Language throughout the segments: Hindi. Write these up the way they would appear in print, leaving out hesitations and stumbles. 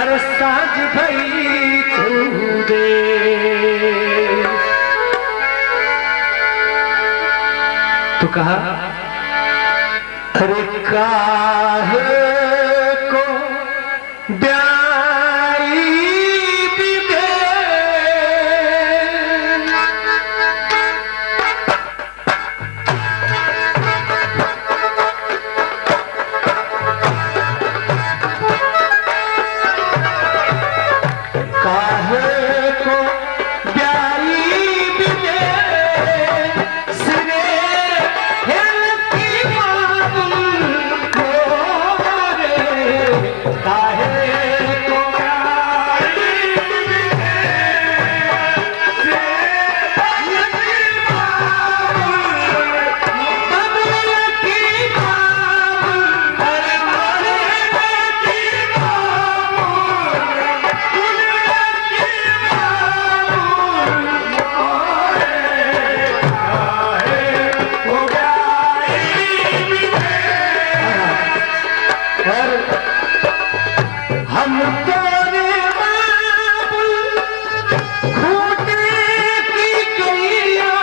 अरे साज भई तू दे। तो कहा अरे काहे को ब्याई भी दे, काहे को ब्याई भी दे, सिरे हिल की बाबुल मोरे, काहे को ब्याई भी दे, सिरे हिल की बाबुल, बबुल की बाबुल, अरे मारे की बाबुल, हम तेरे बाबुल खूंटे की गैया,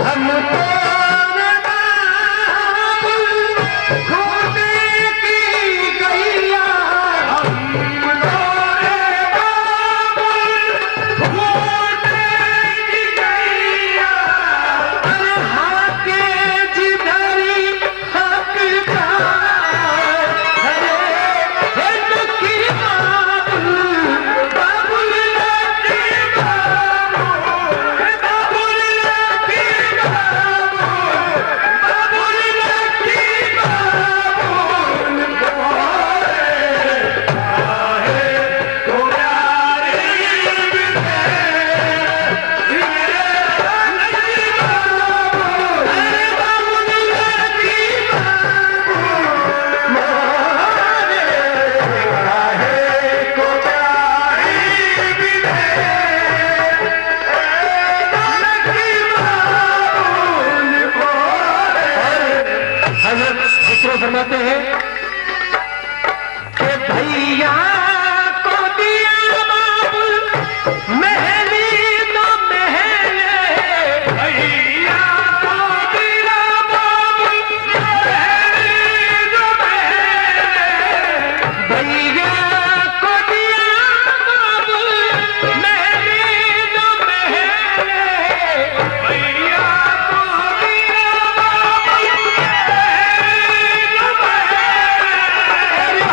हम तेरे बाबुल खूंटे की गैया, हम तेरे बाबुल खूंटे की गैया, अरे हाके जिधरी हक का, अरे हिंद की बाबुल, बाबुल की बाबुल, बाबुल की बाबुल, बाबुल की बाबुल, काहे को प्यारी फरमाते हैं कि भैया को दिया बाबुल महली तो महले, भैया को दिया बाबुल महली तो महले, भैया को दिया बाबुल महली तो महले, भैया को दिया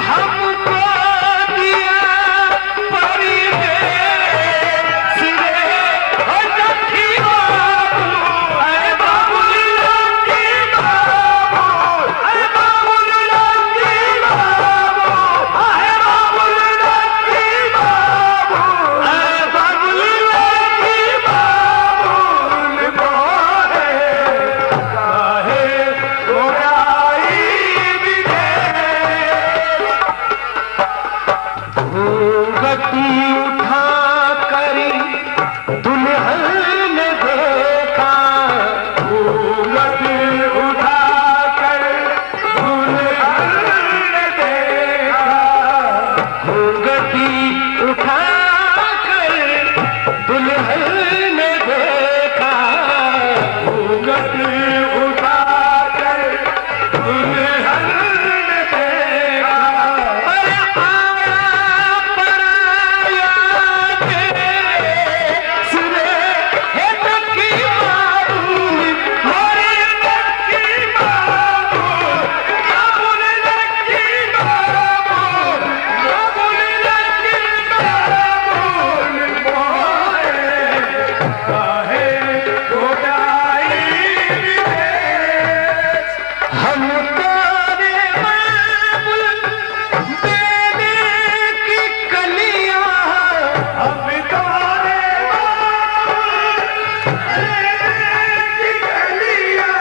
हमको दिया परी दे, सिरे लक्की बाबुल, अरे बाबुल लक्की बाबुल, अरे बाबुल लक्की बाबुल, अरे बाबुल लक्की बाबुल, अरे बाबुल लक्की बाबुल, मोहे काहे को ब्याई भी दे, घूंघटी उठा करी दुल्हन ने देखा, घूंघटी उठा कर दुल्हन ने देखा, घूंघटी उठा कर दुल्हन ने देखा, घूंघटी उठा कर दुल्हन ने देखा, अरे आया पराया के सिरे हिंद की बाबुल, मोरे लक्की बाबुल, बाबुल लक्की बाबुल, बाबुल लक्की बाबुल, मोरे काहे को ब्याई भी दे, हम तेरे बाबुल देने की कलियां, हम तेरे बाबुल देने की कलियां,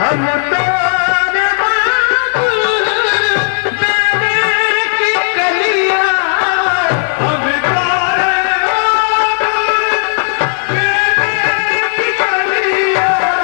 हम तेरे बाबुल देने की कलियां, हम तेरे बाबुल देने की कलियां,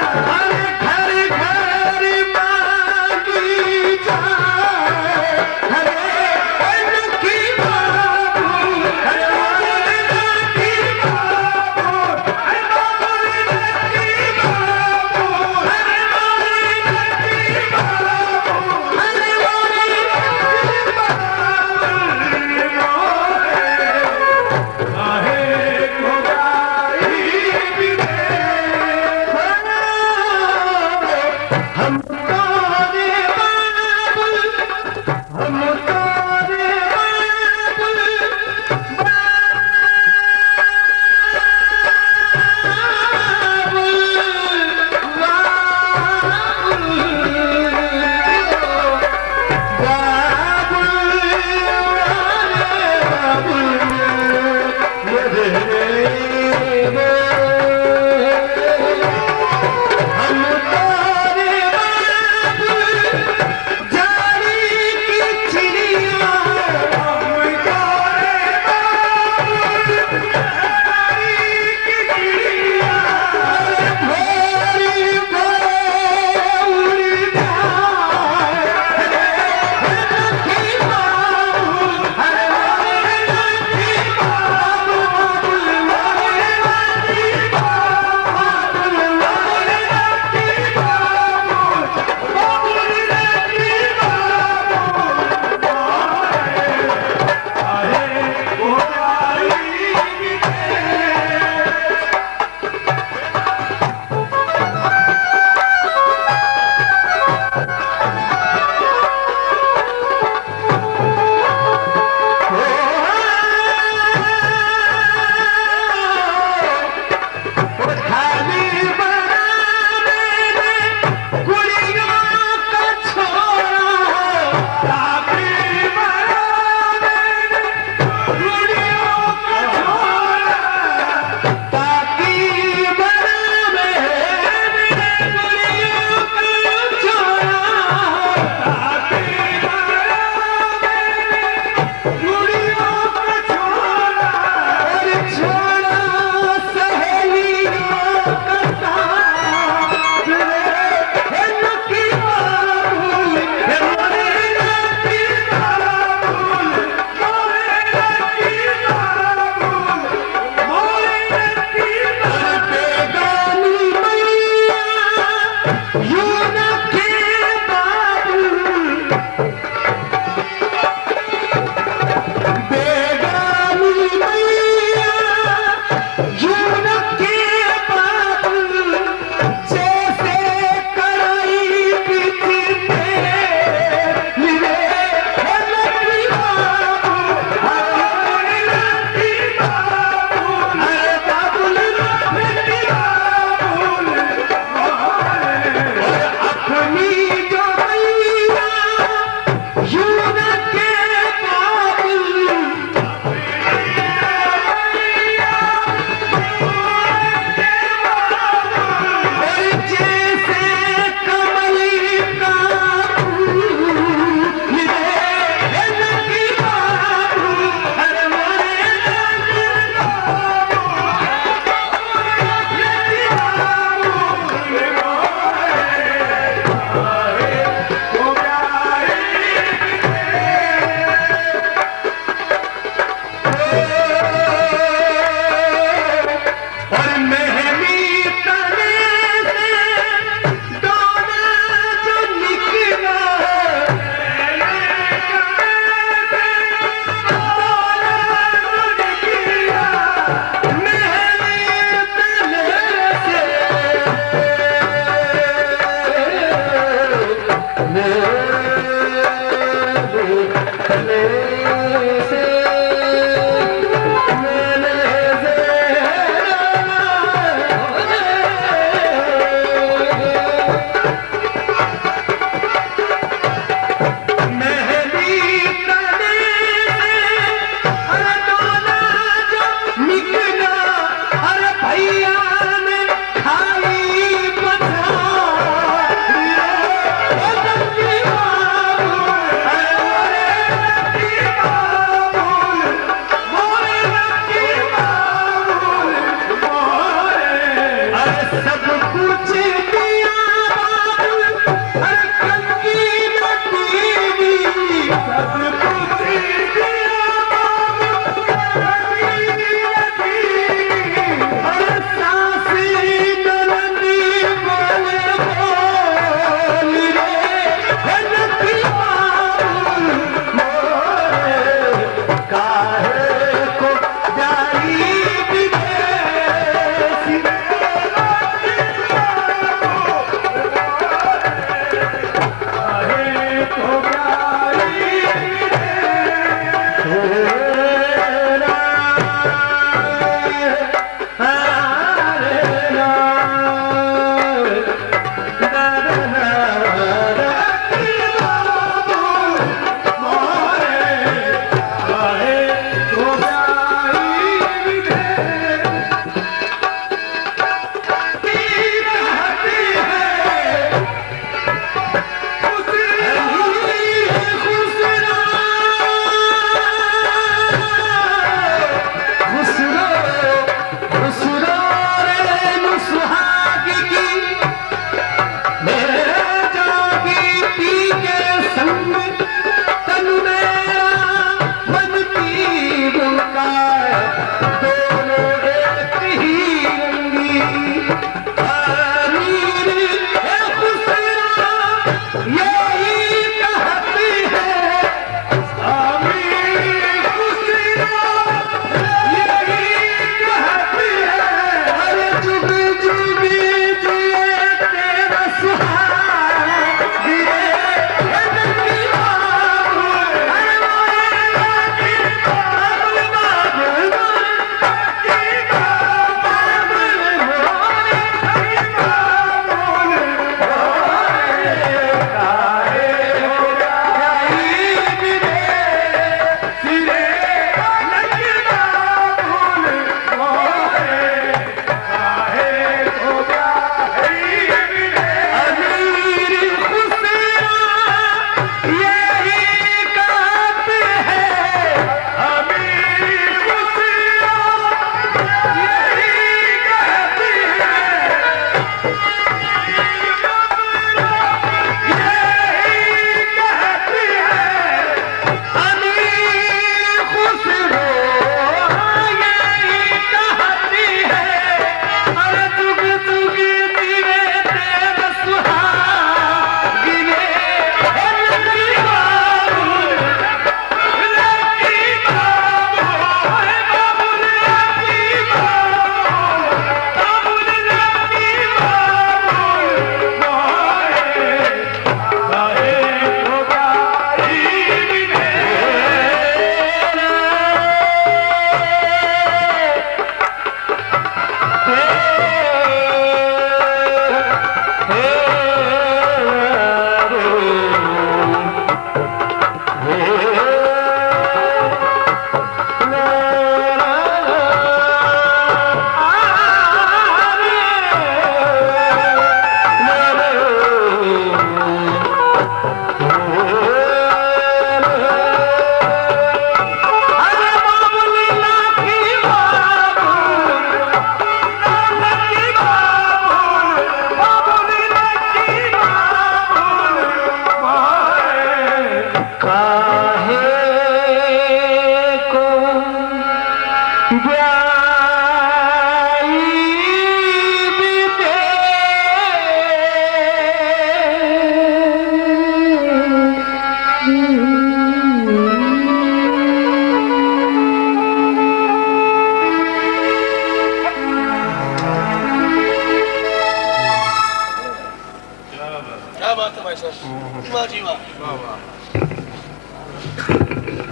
भाई साहब, वाह जी वाह, वाह वाह।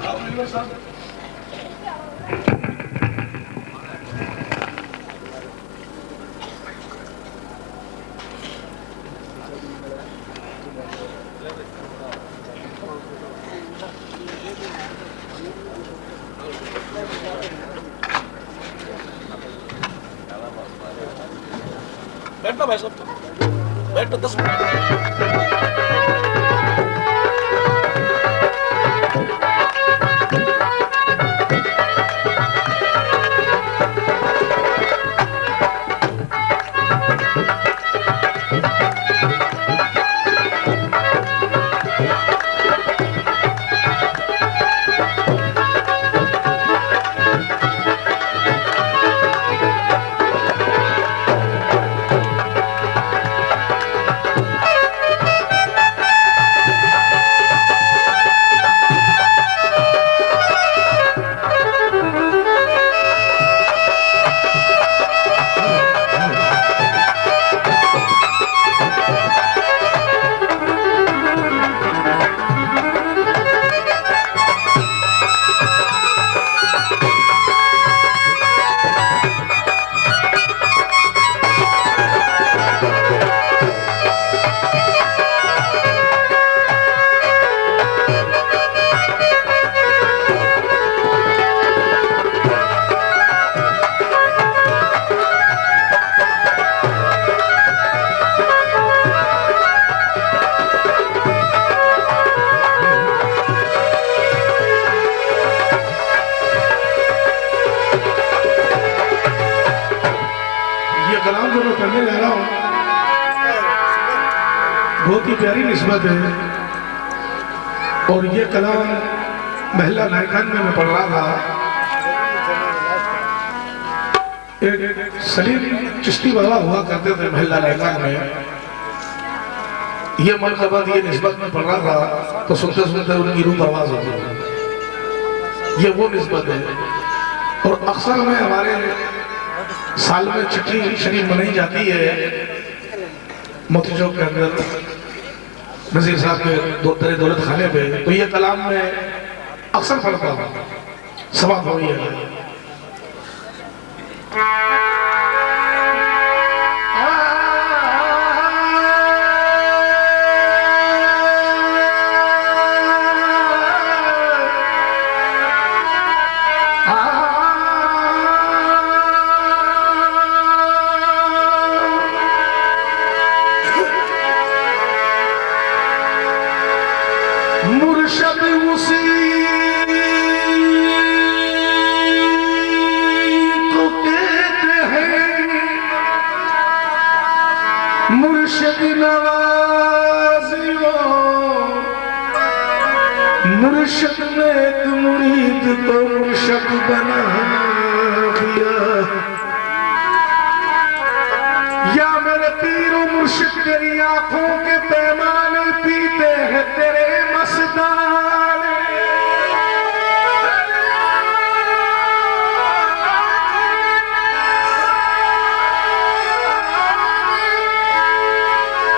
आओ मेरे साथ। बैठना भाई साहब, बैठो 10 मिनट। बहुत ही प्यारी निस्बत है। और ये कलाम महला नायकान में मैं पढ़ रहा था। एक सलीम चिश्ती बाबा हुआ करते थे महला नायकान में। ये मरतबा ये निस्बत में पढ़ रहा था तो सुनते सुनते उनकी रूह परवाज होती है। ये वो निस्बत है। और अक्सर में हमारे साल में छठी शरीफ मनाई जाती है मोती चौक के अंदर नजीर साहब के दौलत खाने पे। तो ये कलाम में अक्सर पढ़ता हूँ, समाप्त हो गई है। मुर्शद उसी को कहते हैं, मुर्शद नवाजियो। मुर्शद ने एक मुरीद को मुर्शद बना दिया। या मेरे पीरो मुर्शिद तेरी आंखों के पैमाने पीते हैं तेरे मस्ताने।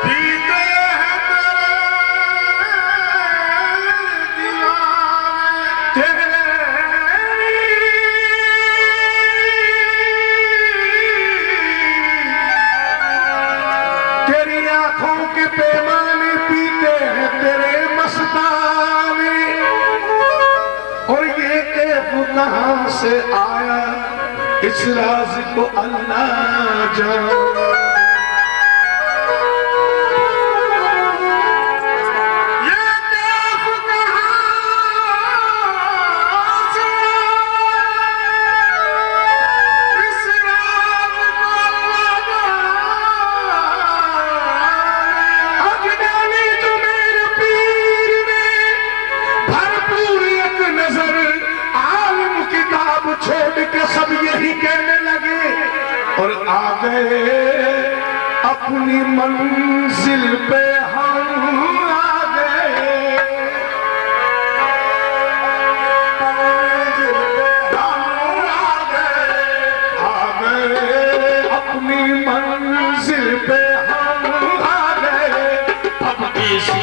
पीते हैं तेरे तेरी आंखों के पैमाने पीते हैं तेरे मस्ताने। और ये कैफ कहां से आया इस राज को अल्लाह जाने। छोड़ के सब यही कहने लगे और आ गए अपनी मंजिल पे हम आ गए। अपनी मंजिल पे हम आ गए। अब किसी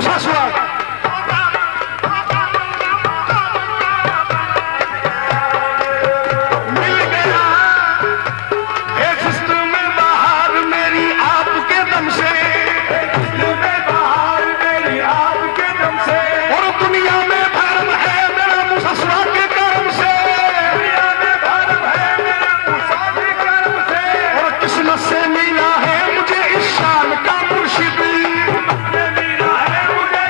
मूसा स्वाग मिल गया एक जिस्म में बाहर मेरी आपके दम से, बाहर मेरी आपके दम से, और दुनिया में धर्म है मेरा मूसा स्वाग के कर्म से, दुनिया में धर्म है मेरा मूसा के कर्म से, और किस्मत से मिला है मुझे इस शान का मुर्शिद, मिला है मुझे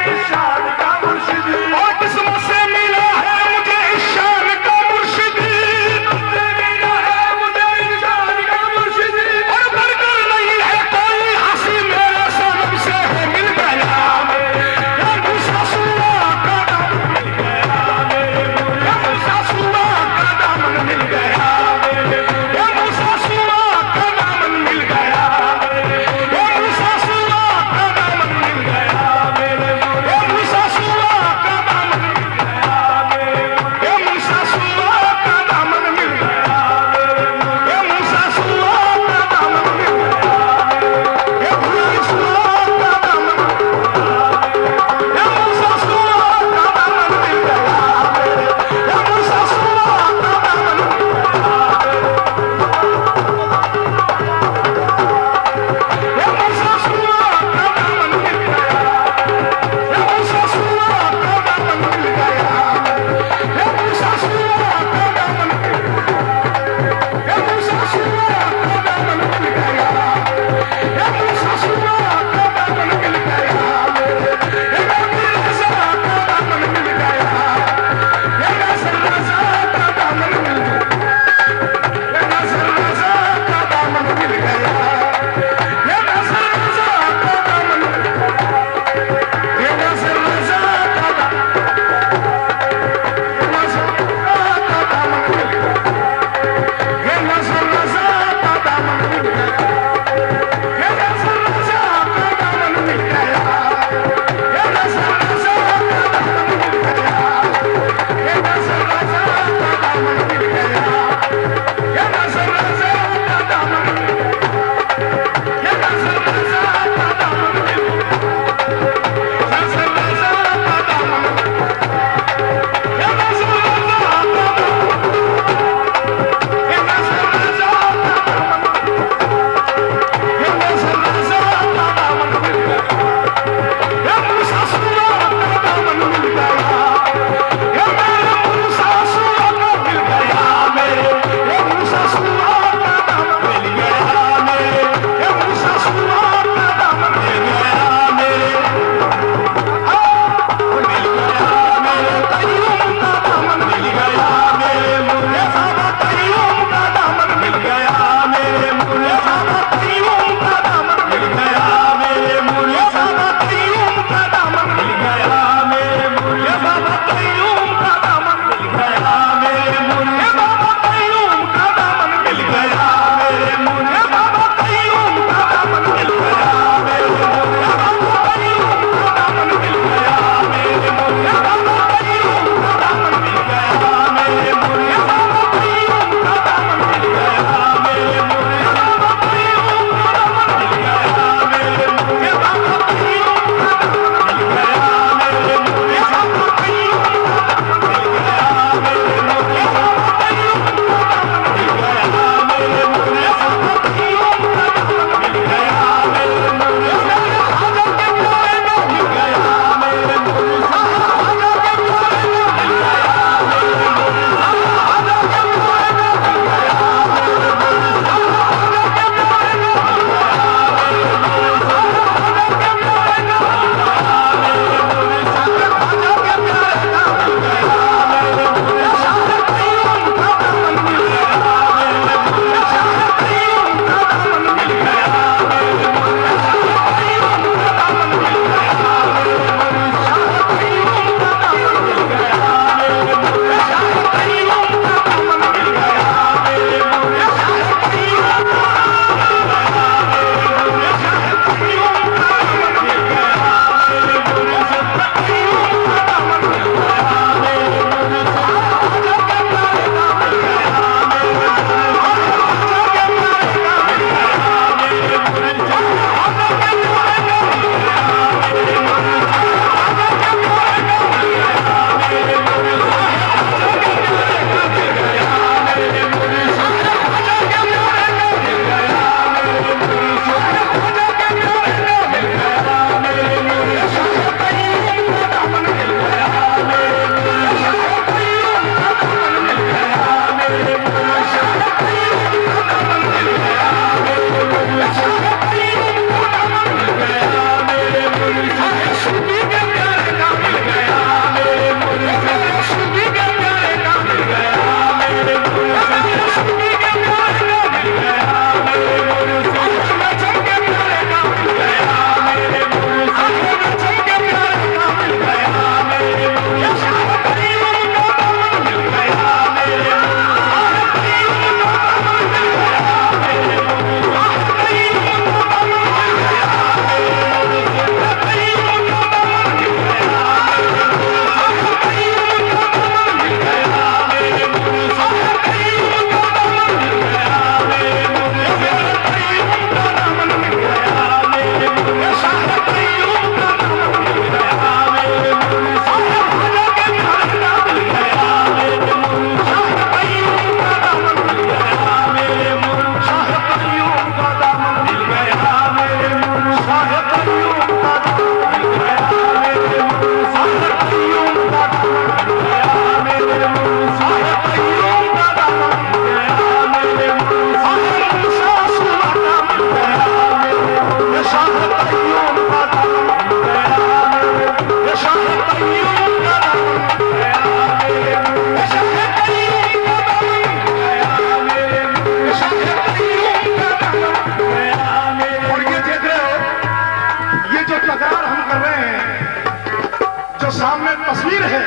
सामने तस्वीर है,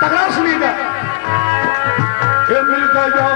तकरार सुनिएगा। ये मिल गया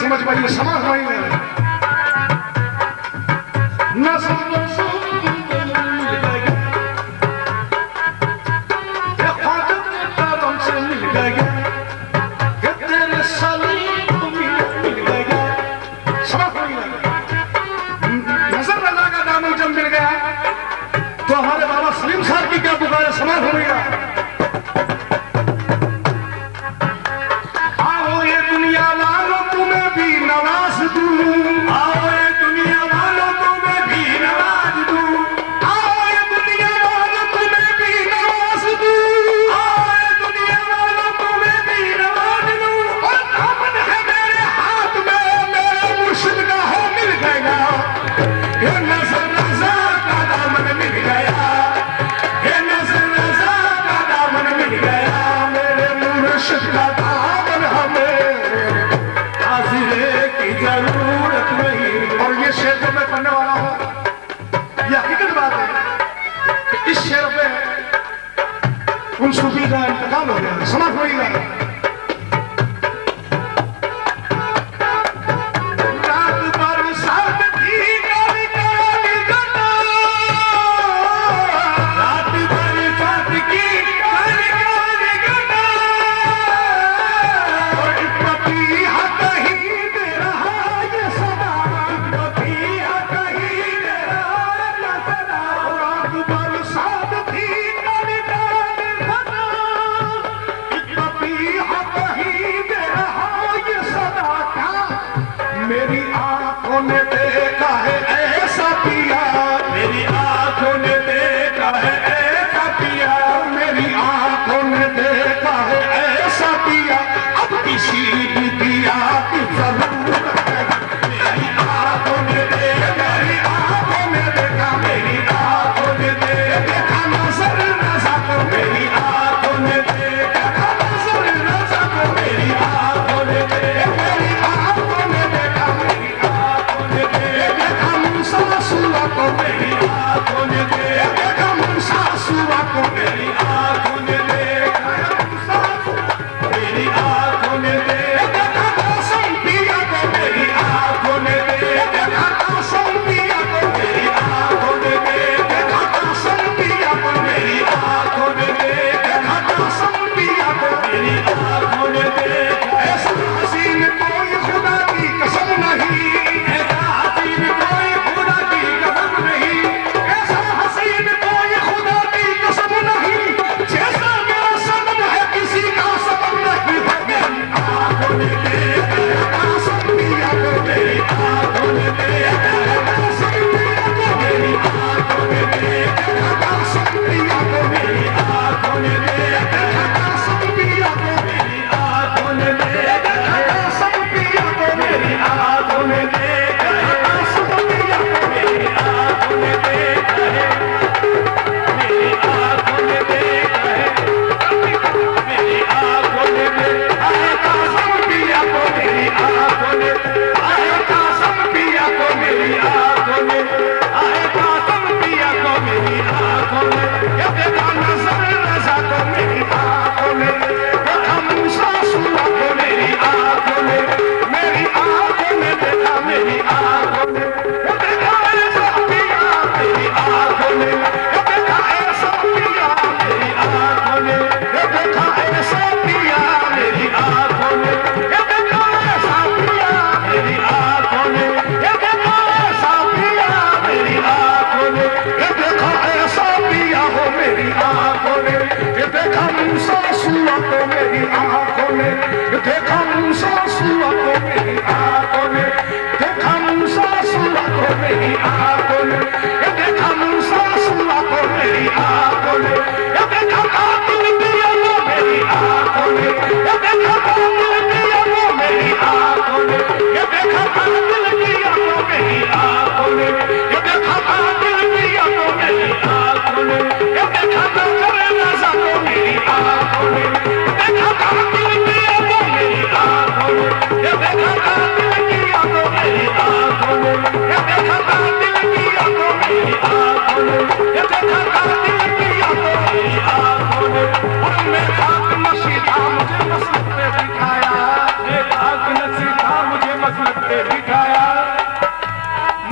समझ पाइए, समाज भाई न समझो मिल गया, तेरे सलीम मिल गया, समझ नजर रजा का दामन जब मिल गया तो हमारे बाबा सलीम साहब की क्या पुकारे, समाज हो गया। इस शेर पे उन सूफी का इंतकाल हो गया, समाप्त हो गया। मेरी आंखों ने देखा है ऐसा पिया, मेरी आंखों ने देखा है ऐसा पिया, मेरी आंखों ने देखा है ऐसा पिया, अब की किसी भी दिया की जरूरत है, मेरी आंखों ने देखा, मेरी आंखों ने देखा, मेरी आंखों ने देखा नजर नजा को, मेरी आंखों ने देखा नजर नजा को, मेरी आंखों ने देखा, मेरी आंखों ने देखा, मेरी आंखों ने देखा मूसा सूरा को, मेरी आंखों ने देखा मूसा सूरा को, मेरी आंखों ने देखा मूसा, मेरी आंखों ने देखा कसम पिया को, मेरी आंखों ने देखा कसम पिया को, मेरी आंखों ने देखा कसम पिया को, मेरी आंखों ने देखा कसम पिया को, मेरी आंखों ने देखा ऐसा हसीन कोई खुदा की कसम नहीं, ऐसा हसीन कोई खुदा की कसम नहीं, ऐसा हसीन कोई खुदा की कसम नहीं, जैसा मेरा सनम है किसी का सनम नहीं, मेरी आंखों ने देखा कसम पिया को, मेरी आंखों ने देखा कसम पिया को, मेरी आंखों ने देखा कसम पिया को, मेरी आंखों ने देखा कसम पिया को, मेरी आंखों ने देखा कसम पिया को, मेरी आंखों ने देखा कसम पिया को, मेरी आंखों ने देखा है, मेरी आंखों ने देखा है, मेरी आंखों ने देखा है कसम पिया को, मेरी आंखों ने आए कसम पिया को, मेरी आंखों ने आए कसम पिया को, मेरी आंखों ने ये देखा नजर नजा को, मेरी आंखों ने देखा मूसा सूरा को, मेरी आंखों ने, मेरी आंखों ने देखा, मेरी आंखों ने ये देखा ऐसा पिया, मेरी आंखों ने ये देखा ऐसा पिया, मेरी आंखों ने ये देखा ऐसा पिया, मेरी आंखों ने ये देखा ऐसा पिया, मेरी आंखों ने ये देखा ऐसा पिया, मेरी आंखों ने ये देखा ऐसा पिया हो, मेरी आंखों ने ये देखा मूसा सूरा को, मेरी आंखों ने ये देखा मूसा सूरा को, मेरी आंखों ने देखा मूसा सूरा को, मेरी आंखों ने ये देखा मूसा सूरा को, मेरी आंखों ने ये देखा कातिल पिया को, मेरी आंखों ने ये देखा कातिल पिया को, मेरी आंखों ने ये देखा कातिल पिया को, मेरी आंखों ने ये देखा कातिल पिया को, मेरी आंखों ने ये देखा नजर नजा को, मेरी आंखों ने देखा कातिल पिया को, मेरी आंखों ने ये देखा कातिल पिया को, मेरी आंखों ने ये देखा कातिल पिया को, मेरी आंखों ने ये देखा कातिल पिया को, मेरी आंखों ने उनमें खाक नशी था मुझे मसलक पे बिठाया, ये खाक नशी था मुझे मसलक पे बिठाया,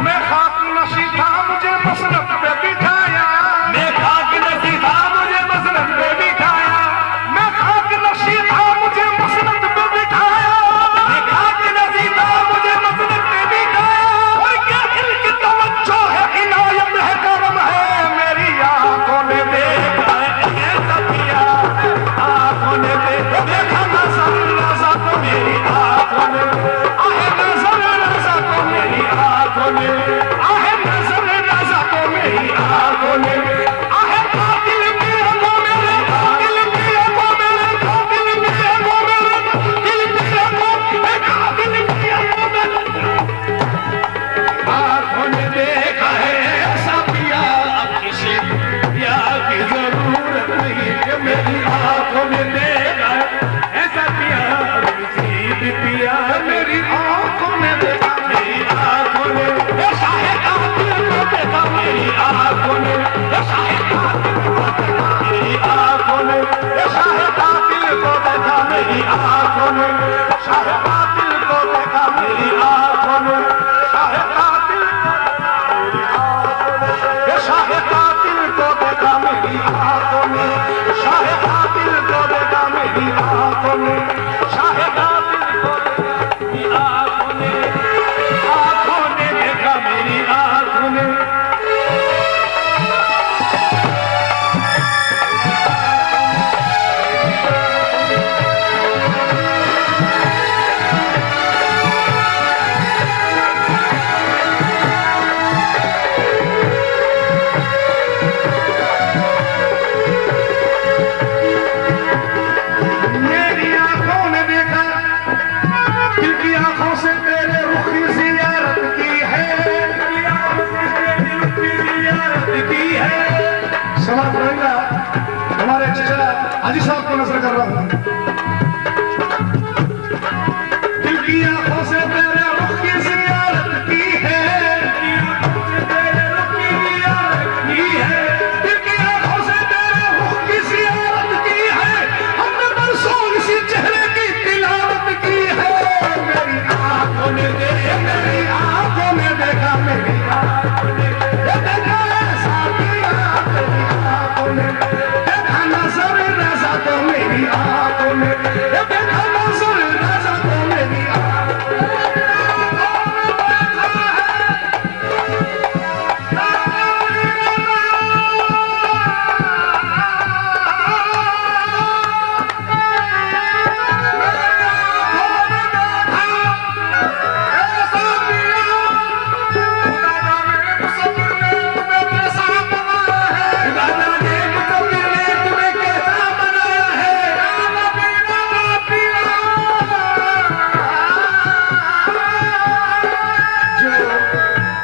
मैं खाक नशी था मुझे मसलक पे बिठाया, मैं खाक नशी था मुझे मसलक पे बिठाया, मैं खाक नशी था मुझे मसलक पे बिठाया, मैं खाक नशी था मुझे मसलक पे बिठाया, और क्या इल्क तवज्जो है, इनायत है, करम है, मेरी आंखों ने देखा है ऐसा पिया, आंखों ने देखा नजर नजा को, मेरी आंखों ने आहे नजर नजा को, मेरी आंखों ने आहे नजर नजा को, मेरी आंखों ने आहे कातिल पिया को, मेरे कातिल पिया को, मेरे कातिल पिया को, मेरे कातिल पिया को, मेरे कातिल पिया को, मेरे आंखों ने देखा है ऐसा पिया, अब किसी पिया की जरूरत नहीं कि मेरी आंखों ने देखा है ऐसा पिया, अब किसी भी पिया, मेरी आंखों ने देखा, मेरी आंखों ने ऐसा है कातिल को देखा, मेरी आंखों ने ऐसा है कातिल को देखा, मेरी आंखों ने ऐसा है कातिल को देखा, मेरी आंखों ने ऐसा है कातिल को देखा, मेरी आंखों ने ऐसा है कातिल शाहे कातिल को देखा, मेरी आंखों ने शाहे कातिल को देखा, मेरी आंखों ने शाहे कातिल को देखा, मेरी आंखों ने देखा, मेरी आंखों ने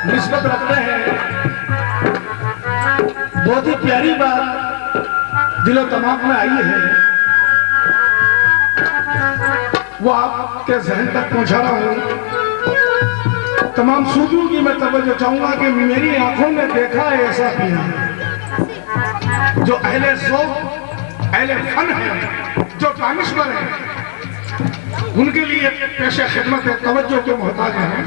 निस्बत रखते हैं, बहुत ही प्यारी बात दिलो दिमाग में आई है, वो आपके जहन तक पहुंचा रहा हूं। तमाम सूफियों की मैं तवज्जो चाहूंगा कि मेरी आंखों में देखा है ऐसा पीना जो अहले ज़ौक़, अहले फन है, जो दानिश्वर है, उनके लिए पेशे खिदमत है, तवज्जो के मोहताज हैं।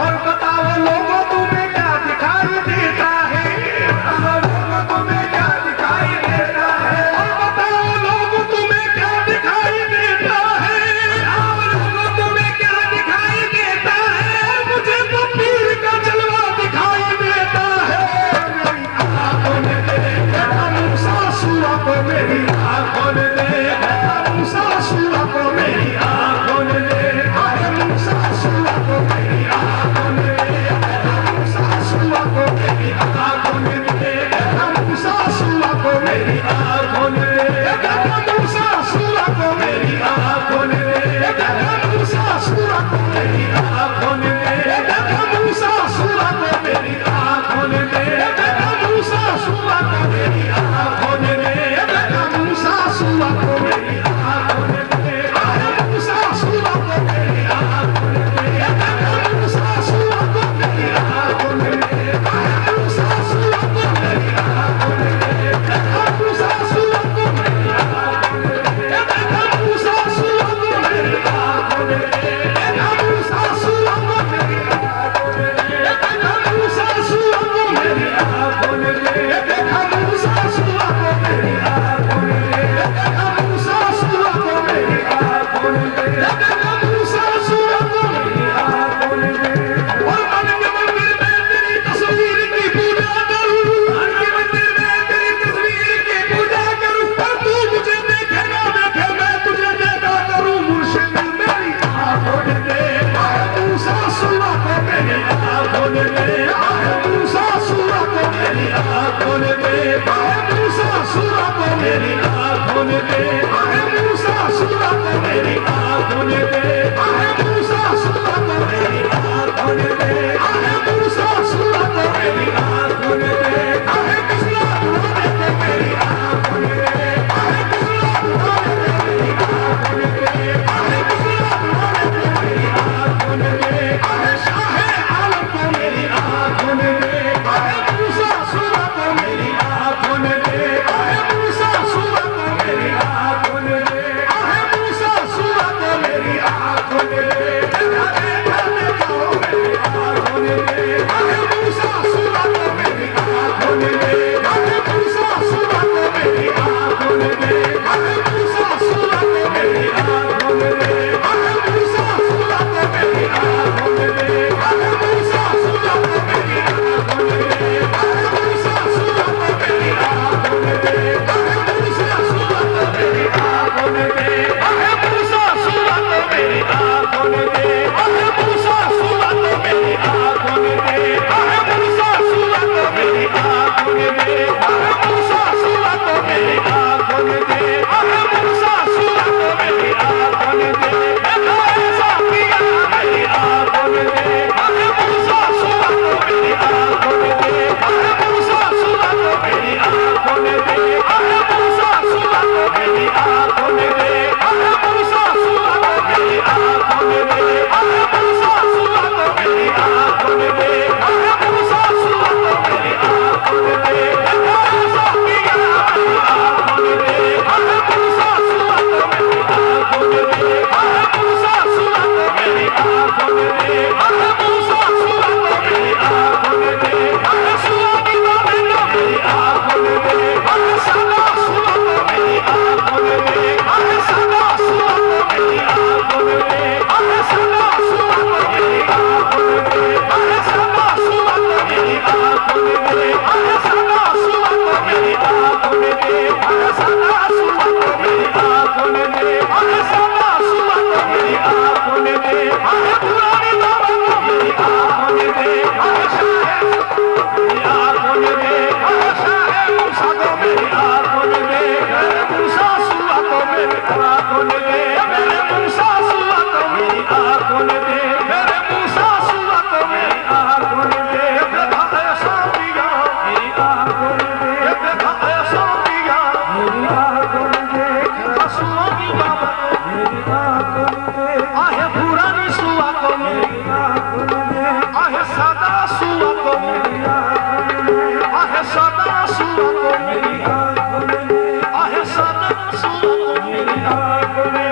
और बताओ लोगों तुम्हें क्या दिखाई देता है, लोगों तुम्हें क्या दिखाई देता है। को मेरी आंखों ने देखा मूसा सुआ को मेरी आंखों ने देखा मूसा सुआ को मेरी आंखों ने देखा मूसा सुआ को मेरी आंखों ने देखा मूसा सुआ को मेरी आंखों ने देखा मूसा सुआ को मेरी आंखों ने देखा मूसा सुआ को मेरी आंखों ने देखा मूसा सुआ को मेरी आंखों ने देखा मूसा सुआ को मेरी आंखों ने देखा मूसा सुआ को मेरी आंखों ने देखा मूसा सुआ को मेरी आंखों ने देखा मूसा सुआ को मेरी आंखों ने देखा मूसा सुआ को मेरी आंखों ने देखा मूसा सुआ को मेरी आंखों ने देखा मूसा सुआ को मेरी आंखों ने देखा मूसा सुआ को मेरी आंखों ने देखा मूसा सुआ को मेरी आंखों ने देखा मूसा सुआ को मेरी आंखों ने देखा मूसा सुआ को मेरी आंखों ने देखा मूसा सुआ को मेरी आंखों ने और मन के मंदिर में तेरी तस्वीर की पूजा करूं मन के मंदिर में तेरी तस्वीर की पूजा करूं पर तू मुझे देखे ना देखे मैं तुझे देखा करूं मुर्शिद मेरी आंखों ने देखा मूसा सुआ को मेरी आंखों ने देखा मूसा सुआ को मेरी आंखों ने देखा मूसा सुआ को मेरी आंखों ने देखा मूसा सुआ को मेरी आंखों ने देखा मूसा सुआ को मेरी आंखों ने देखा मूसा सुआ को मेरी आंखों ने देखा पिछला उन्होंने को मेरी आंखों ने देखा पिछला उन्होंने को मेरी आंखों ने देखा पिछला उन्होंने को मेरी आंखों ने देखा शाह आलम को मेरी आंखों ने देखा मूसा सुआ को मेरी आंखों ने देखा मूसा सुआ को मेरी आंखों ने देखा मूसा सुआ को मेरी आंखों ने देखा देखा देखा मेरी आंखों ने देखा मूसा सुआ को मेरी आंखों ने देखा मूसा सुआ को मेरी आंखों ने देखा मूसा सुआ को मेरी आंखों ने देखा मूसा सुआ को मेरी आंखों ने देखा मूसा सुआ को मेरी आंखों ने देखा मूसा सुआ को मेरी आंखों ने देखा मूसा सुआ को मेरी आंखों ने देखा मूसा सुआ को मेरी आंखों ने देखा मूसा सुआ को मेरी आंखों ने देखा मूसा सुआ को मेरी आंखों ने देखा मूसा सुआ को मेरी आंखों ने देखा मूसा सुआ को मेरी आंखों ने देखा ऐसा किया मेरी आंखों ने देखा मूसा सुआ को मेरी आंखों ने देखा मूसा सुआ को मेरी आंखों ने देखा मूसा सुआ को मेरी आंखों ने देखा मूसा सुआ को मेरी आंखों ने देखा मूसा सुआ को मेरी आंखों ने देखा मूसा सुआ को मेरी आंखों ने देखा ऐसा किया मेरी आंखों ने देखा मूसा सुआ को मेरी आंखों ने देखा मूसा सुआ को मेरी आंखों ने देखा मूसा सुआ को मेरी आंखों ने देखा सुआ की बातें तो मेरी आंखों ने देखा सदा सुआ को मेरी आंखों ने देखा सदा सुआ को मेरी आंखों ने देखा सदा सुआ को मेरी आंखों ने देखा सदा सुआ को मेरी आंखों ने देखा सदा सुआ को मेरी आंखों ने देखा सदा सुआ को मेरी आंखों ने देखा सदा सुआ को मेरी आंखों ने देखा पुरानी बाबा को मेरी आंखों ने देखा मेरी आंखों ने देखा शाह मूसा को मेरी आंखों ने देखा मूसा सुआ को मेरी आंखों ने देखा मेरे मूसा सुआ को मेरी आंखों ने देखा मेरे मूसा सुआ को मेरी आंखों ने देखा ऐसा पिया मेरी आंखों ने देखा ऐसा पिया मेरी आंखों ने देखा सुआ की बाबा मेरी आंखों ने देखा आहे पुरानी सुआ को मेरी आंखों ने देखा आहे सदा सुआ को मेरी आंखों ने देखा आहे सदा सुआ को मेरी आंखों ने देखा आहे सदा सुआ को मेरी आंखों ने